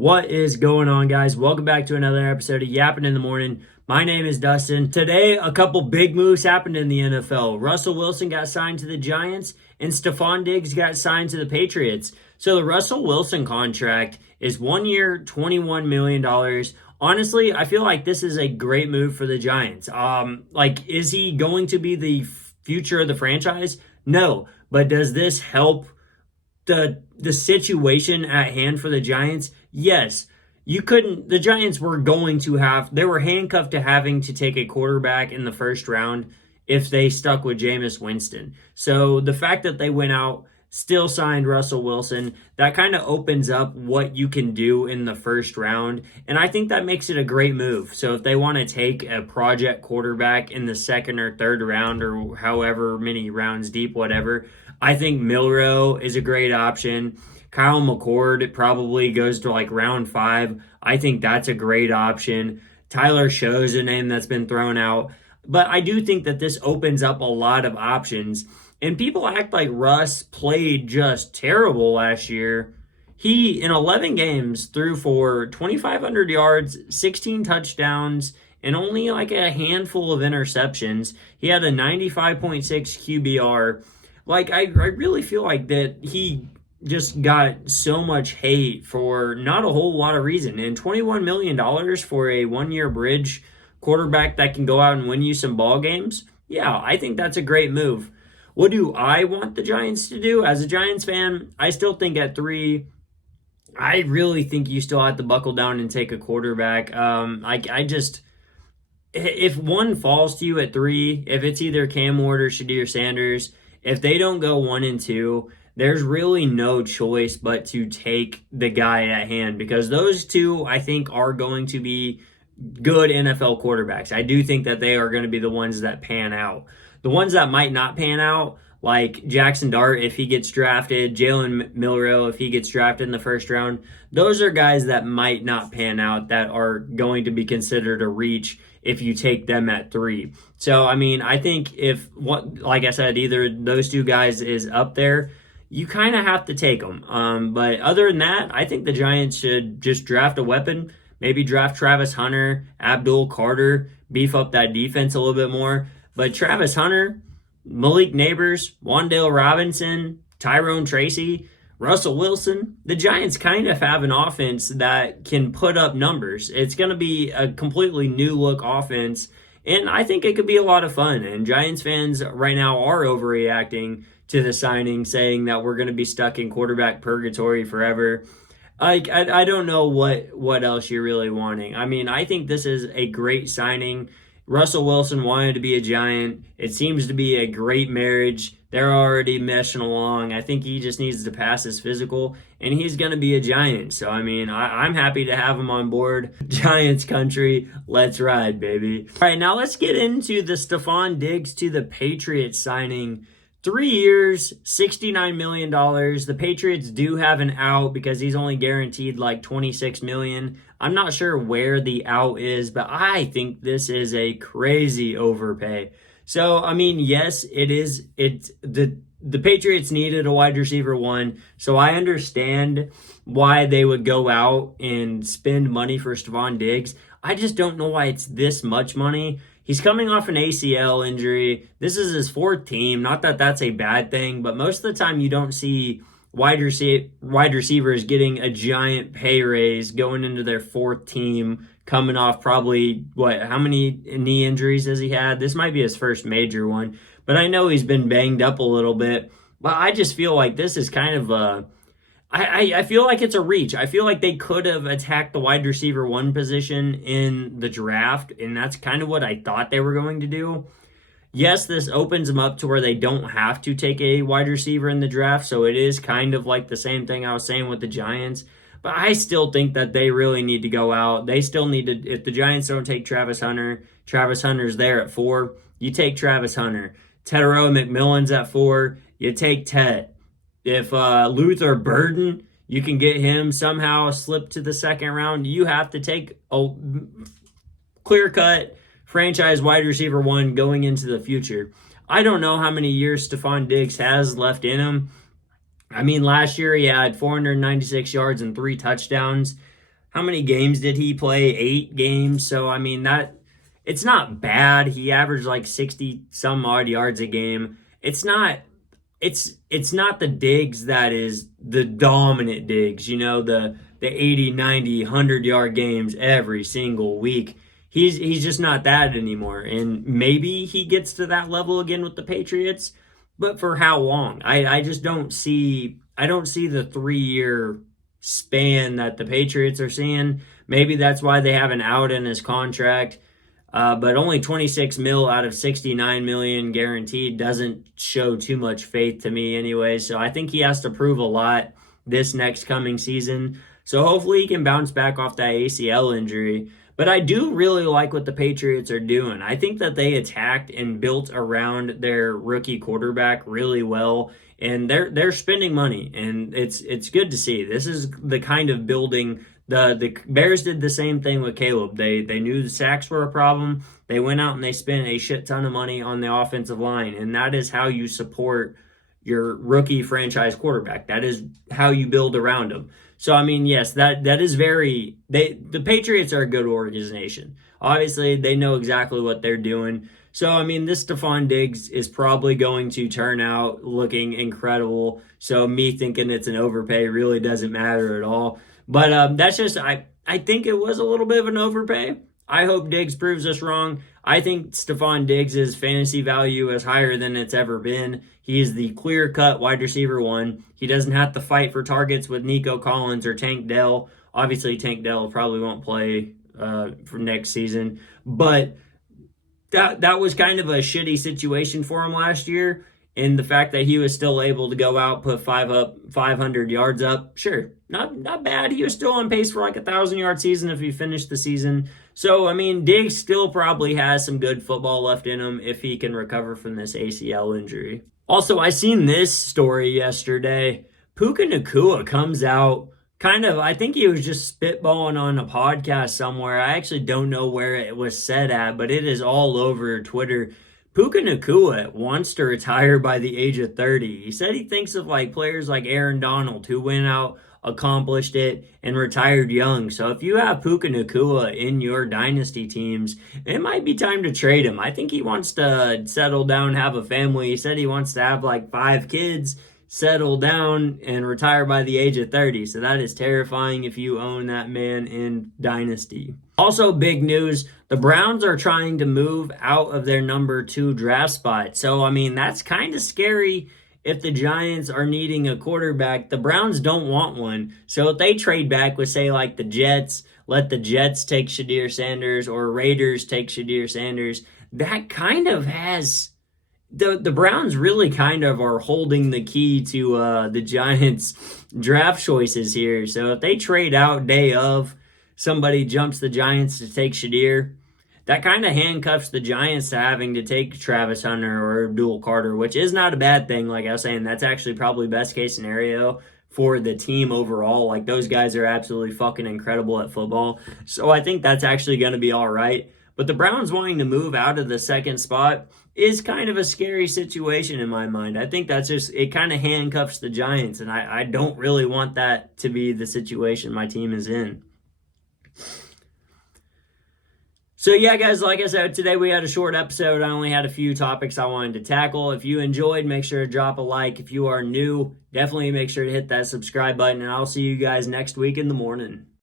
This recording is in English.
What is going on, guys? Welcome back to another episode of Yapping in the Morning. My name is Dustin. Today, a couple big moves happened in the NFL. Russell Wilson got signed to the Giants, and Stefon Diggs got signed to the Patriots. So the Russell Wilson contract is 1 year, $21 million. Honestly, I feel like this is a great move for the Giants. Is he going to be the future of the franchise? No. But does this help the situation at hand for the Giants? Yes. The Giants were they were handcuffed to having to take a quarterback in the first round if they stuck with Jameis Winston. So the fact that they went out, still signed Russell Wilson, that kind of opens up what you can do in the first round. And I think that makes it a great move. So if they want to take a project quarterback in the second or third round or however many rounds deep, whatever, I think Milroe is a great option. Kyle McCord probably goes to like round 5. I think that's a great option. Tyler Show's a name that's been thrown out. But I do think that this opens up a lot of options. And people act like Russ played just terrible last year. He, in 11 games, threw for 2,500 yards, 16 touchdowns, and only like a handful of interceptions. He had a 95.6 QBR. I really feel like that he just got so much hate for not a whole lot of reason. And $21 million for a 1-year bridge quarterback that can go out and win you some ball games, yeah, I think that's a great move. What do I want the Giants to do? As a Giants fan, I still think at 3, I really think you still have to buckle down and take a quarterback. If one falls to you at 3, if it's either Cam Ward or Shadir Sanders, if they don't go 1 and 2, there's really no choice but to take the guy at hand, because those two, I think, are going to be good NFL quarterbacks. I do think that they are going to be the ones that pan out. The ones that might not pan out, like Jackson Dart if he gets drafted, Jalen Milroe if he gets drafted in the first round, those are guys that might not pan out, that are going to be considered a reach if you take them at 3. So, I think like I said, either those two guys is up there, you kind of have to take them. But other than that, I think the Giants should just draft a weapon, maybe draft Travis Hunter, Abdul Carter, beef up that defense a little bit more. But Travis Hunter, Malik Neighbors, Wan'Dale Robinson, Tyrone Tracy, Russell Wilson, the Giants kind of have an offense that can put up numbers. It's going to be a completely new look offense, and I think it could be a lot of fun. And Giants fans right now are overreacting to the signing, saying that we're going to be stuck in quarterback purgatory forever. I don't know what else you're really wanting. I think this is a great signing. Russell Wilson wanted to be a Giant. It seems to be a great marriage. They're already meshing along. I think he just needs to pass his physical, and he's going to be a Giant. So, I'm happy to have him on board. Giants country, let's ride, baby. All right, now let's get into the Stefon Diggs to the Patriots signing. 3 years, $69 million. The Patriots do have an out because he's only guaranteed like $26 million. I'm not sure where the out is, but I think this is a crazy overpay. So, yes, it is. The Patriots needed a wide receiver 1, so I understand why they would go out and spend money for Stefon Diggs. I just don't know why it's this much money. He's coming off an ACL injury. This is his 4th team. Not that that's a bad thing, but most of the time you don't see wide receivers getting a giant pay raise going into their 4th team, coming off probably, how many knee injuries has he had? This might be his first major one, but I know he's been banged up a little bit. But I just feel like this is kind of I feel like it's a reach. I feel like they could have attacked the wide receiver 1 position in the draft, and that's kind of what I thought they were going to do. Yes, this opens them up to where they don't have to take a wide receiver in the draft, so it is kind of like the same thing I was saying with the Giants. But I still think that they really need to go out. They still need to, if the Giants don't take Travis Hunter's there at 4, you take Travis Hunter. Tedero McMillan's at 4, you take Ted. If Luther Burden, you can get him somehow slipped to the second round, you have to take a clear-cut franchise wide receiver 1 going into the future. I don't know how many years Stefon Diggs has left in him. Last year he had 496 yards and 3 touchdowns. how many games did he play? 8 games. So, I mean, it's not bad. He averaged like 60 some odd yards a game. It's not the Diggs that is the dominant Diggs, the 80, 90, 100-yard games every single week. He's just not that anymore. And maybe he gets to that level again with the Patriots, but for how long? I just don't see the 3-year span that the Patriots are seeing. Maybe that's why they have an out in his contract. But only 26 mil out of 69 million guaranteed doesn't show too much faith to me anyway. So I think he has to prove a lot this next coming season. So hopefully he can bounce back off that ACL injury. But I do really like what the Patriots are doing. I think that they attacked and built around their rookie quarterback really well, and they're spending money, and it's good to see. This is the kind of building. The Bears did the same thing with Caleb. They knew the sacks were a problem. They went out and they spent a shit ton of money on the offensive line, and that is how you support your rookie franchise quarterback. That is how you build around him. So I mean, yes, that is the Patriots are a good organization. Obviously, they know exactly what they're doing. So I mean, this Stefon Diggs is probably going to turn out looking incredible. So me thinking it's an overpay really doesn't matter at all. But that's just I think it was a little bit of an overpay. I hope Diggs proves us wrong. I think Stefon Diggs' fantasy value is higher than it's ever been. He is the clear-cut wide receiver 1. He doesn't have to fight for targets with Nico Collins or Tank Dell. Obviously, Tank Dell probably won't play for next season. But that was kind of a shitty situation for him last year. And the fact that he was still able to go out, put 500 yards up, sure, not bad. He was still on pace for like a 1,000-yard season if he finished the season. So, I mean, Diggs still probably has some good football left in him if he can recover from this ACL injury. Also, I seen this story yesterday. Puka Nacua comes out I think he was just spitballing on a podcast somewhere. I actually don't know where it was said at, but it is all over Twitter. Puka Nacua wants to retire by the age of 30. He said he thinks of like players like Aaron Donald who went out, accomplished it, and retired young. So if you have Puka Nacua in your dynasty teams, it might be time to trade him. I think he wants to settle down, have a family. He said he wants to have like 5 kids, settle down, and retire by the age of 30. So that is terrifying if you own that man in dynasty. Also, big news, the Browns are trying to move out of their number 2 draft spot. So, I mean, that's kind of scary if the Giants are needing a quarterback. The Browns don't want one. So if they trade back with, say, like the Jets, let the Jets take Shadir Sanders or Raiders take Shadir Sanders, that kind of has... The Browns really kind of are holding the key to the Giants' draft choices here. So if they trade out day of, somebody jumps the Giants to take Shadir, that kind of handcuffs the Giants to having to take Travis Hunter or Abdul Carter, which is not a bad thing. Like I was saying, that's actually probably best case scenario for the team overall. Like, those guys are absolutely fucking incredible at football. So I think that's actually going to be all right. But the Browns wanting to move out of the second spot is kind of a scary situation in my mind. I think that's just, it kind of handcuffs the Giants, and I don't really want that to be the situation my team is in. So yeah, guys, like I said, today we had a short episode. I only had a few topics I wanted to tackle. If you enjoyed, make sure to drop a like. If you are new, definitely make sure to hit that subscribe button, and I'll see you guys next week in the morning.